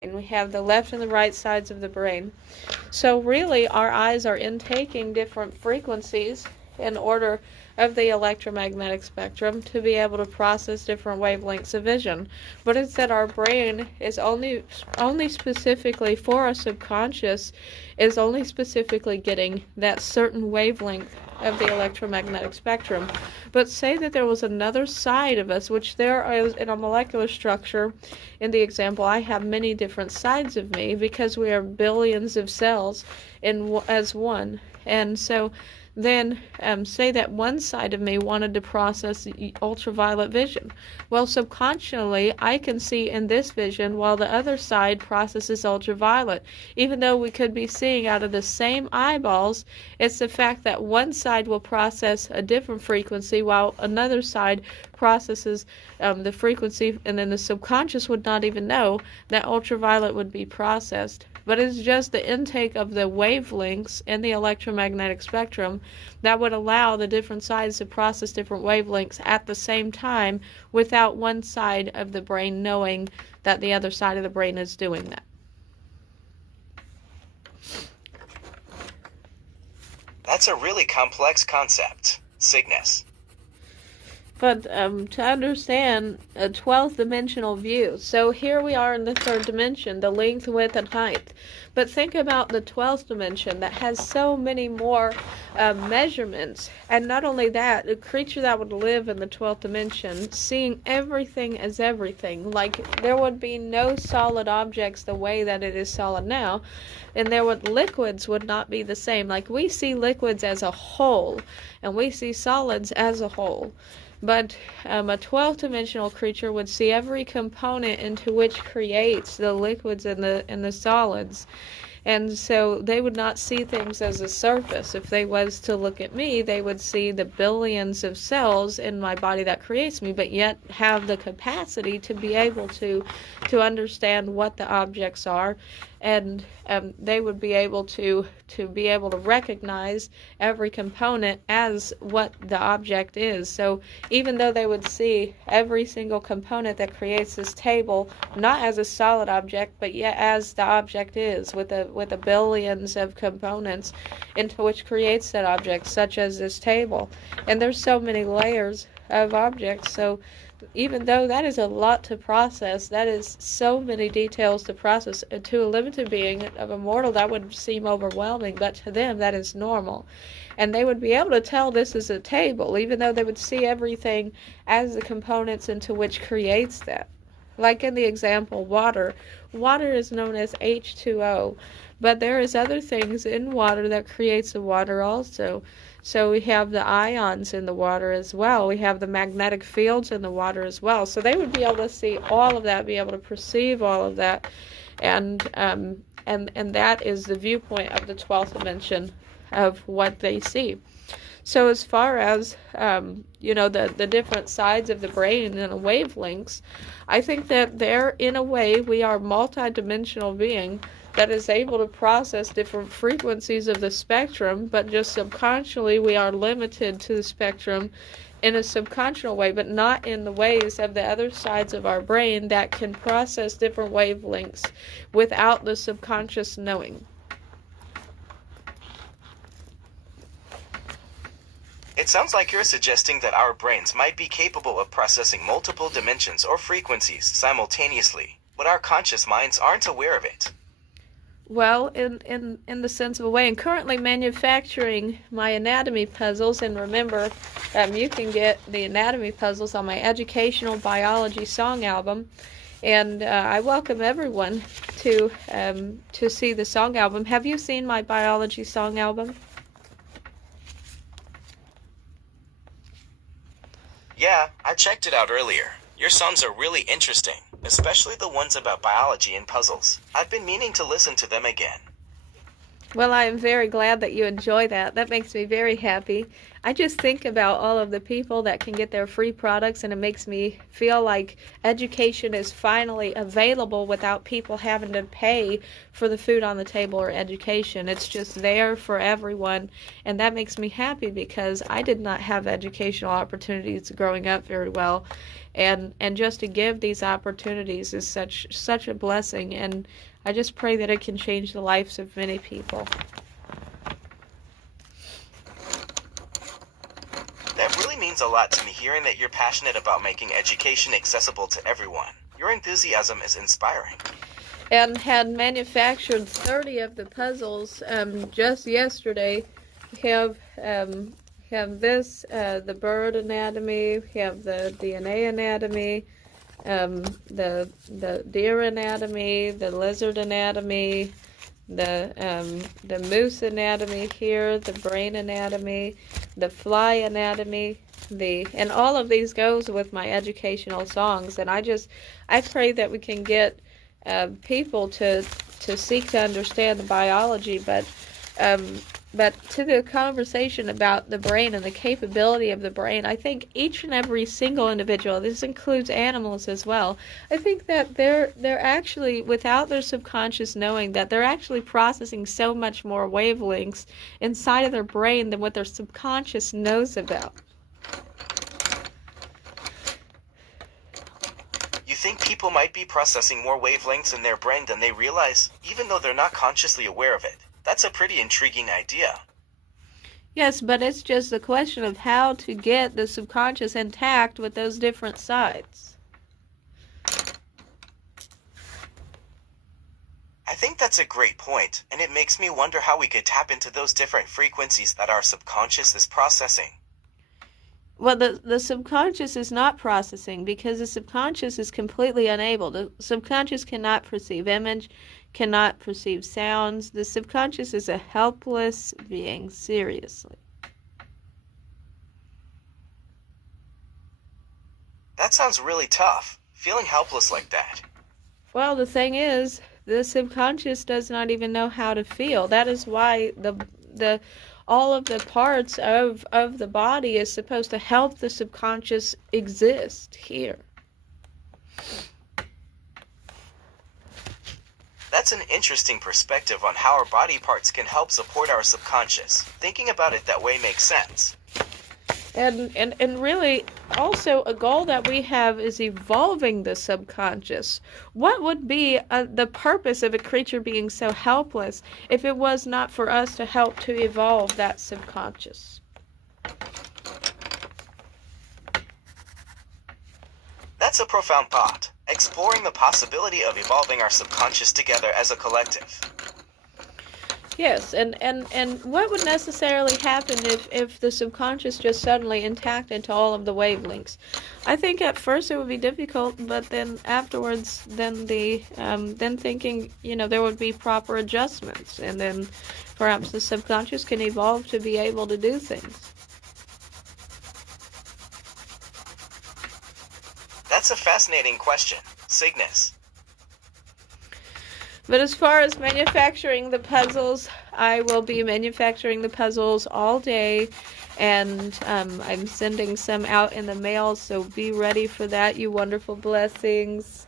and we have the left and the right sides of the brain. So really our eyes are intaking different frequencies in order of the electromagnetic spectrum to be able to process different wavelengths of vision. But it's that our brain is only specifically for our subconscious is only specifically getting that certain wavelength of the electromagnetic spectrum. But say that there was another side of us, which there is in a molecular structure. In the example, I have many different sides of me because we are billions of cells as one. And so then say that one side of me wanted to process ultraviolet vision. Well, subconsciously, I can see in this vision while the other side processes ultraviolet. Even though we could be seeing out of the same eyeballs, it's the fact that one side will process a different frequency while another side processes the frequency, and then the subconscious would not even know that ultraviolet would be processed. But it's just the intake of the wavelengths in the electromagnetic spectrum that would allow the different sides to process different wavelengths at the same time without one side of the brain knowing that the other side of the brain is doing that. That's a really complex concept, Cygnus. But to understand a 12th dimensional view, so here we are in the third dimension, the length, width, and height. But think about the 12th dimension that has so many more measurements. And not only that, a creature that would live in the 12th dimension, seeing everything as everything, like there would be no solid objects the way that it is solid now. And liquids would not be the same. Like we see liquids as a whole, and we see solids as a whole. But a 12th dimensional creature would see every component into which creates the liquids and the solids. And so they would not see things as a surface. If they was to look at me, they would see the billions of cells in my body that creates me, but yet have the capacity to be able to understand what the objects are. And they would be able to recognize every component as what the object is. So even though they would see every single component that creates this table, not as a solid object, but yet as the object is, with the billions of components into which creates that object, such as this table. And there's so many layers of objects, so even though that is a lot to process, that is so many details to process, to a limited being of a mortal that would seem overwhelming, but to them that is normal. And they would be able to tell this is a table, even though they would see everything as the components into which creates that. Like in the example, water. Water is known as H2O, but there is other things in water that creates the water also. So we have the ions in the water as well. We have the magnetic fields in the water as well. So they would be able to see all of that, be able to perceive all of that, and that is the viewpoint of the 12th dimension of what they see. So as far as the different sides of the brain and the wavelengths, I think that there, in a way, we are a multi-dimensional being that is able to process different frequencies of the spectrum, but just subconsciously we are limited to the spectrum in a subconscious way, but not in the ways of the other sides of our brain that can process different wavelengths without the subconscious knowing. It sounds like you're suggesting that our brains might be capable of processing multiple dimensions or frequencies simultaneously, but our conscious minds aren't aware of it. Well, in the sense of a way, and currently manufacturing my anatomy puzzles, and remember, you can get the anatomy puzzles on my educational biology song album, and I welcome everyone to see the song album. Have you seen my biology song album? Yeah, I checked it out earlier. Your songs are really interesting, especially the ones about biology and puzzles. I've been meaning to listen to them again. Well, I am very glad that you enjoy that. That makes me very happy. I just think about all of the people that can get their free products, and it makes me feel like education is finally available without people having to pay for the food on the table or education. It's just there for everyone, and that makes me happy because I did not have educational opportunities growing up very well. and just to give these opportunities is such a blessing, and I just pray that it can change the lives of many people. That really means a lot to me, hearing that you're passionate about making education accessible to everyone. Your enthusiasm is inspiring. And had manufactured 30 of the puzzles just yesterday. We have this, the bird anatomy, we have the DNA anatomy, the deer anatomy, the lizard anatomy, the moose anatomy here, the brain anatomy, the fly anatomy, and all of these goes with my educational songs. And I pray that we can get people to seek to understand the biology, but to the conversation about the brain and the capability of the brain, I think each and every single individual, this includes animals as well, I think that they're actually, without their subconscious knowing, that they're actually processing so much more wavelengths inside of their brain than what their subconscious knows about. You think people might be processing more wavelengths in their brain than they realize, even though they're not consciously aware of it? That's a pretty intriguing idea. Yes, but it's just a question of how to get the subconscious intact with those different sides. I think that's a great point, and it makes me wonder how we could tap into those different frequencies that our subconscious is processing. Well, the subconscious is not processing, because the subconscious is completely unable. The subconscious cannot perceive image, cannot perceive sounds. The subconscious is a helpless being, seriously. That sounds really tough, feeling helpless like that. Well, the thing is, the subconscious does not even know how to feel. That is why the all of the parts of the body is supposed to help the subconscious exist here. That's an interesting perspective on how our body parts can help support our subconscious. Thinking about it that way makes sense. And really, also a goal that we have is evolving the subconscious. What would be the purpose of a creature being so helpless if it was not for us to help to evolve that subconscious? That's a profound thought, exploring the possibility of evolving our subconscious together as a collective. Yes, and what would necessarily happen if the subconscious just suddenly intact into all of the wavelengths? I think at first it would be difficult, but then afterwards, then thinking, there would be proper adjustments, and then perhaps the subconscious can evolve to be able to do things. That's a fascinating question, Cygnus. But as far as manufacturing the puzzles, I will be manufacturing the puzzles all day, and I'm sending some out in the mail, so be ready for that, you wonderful blessings.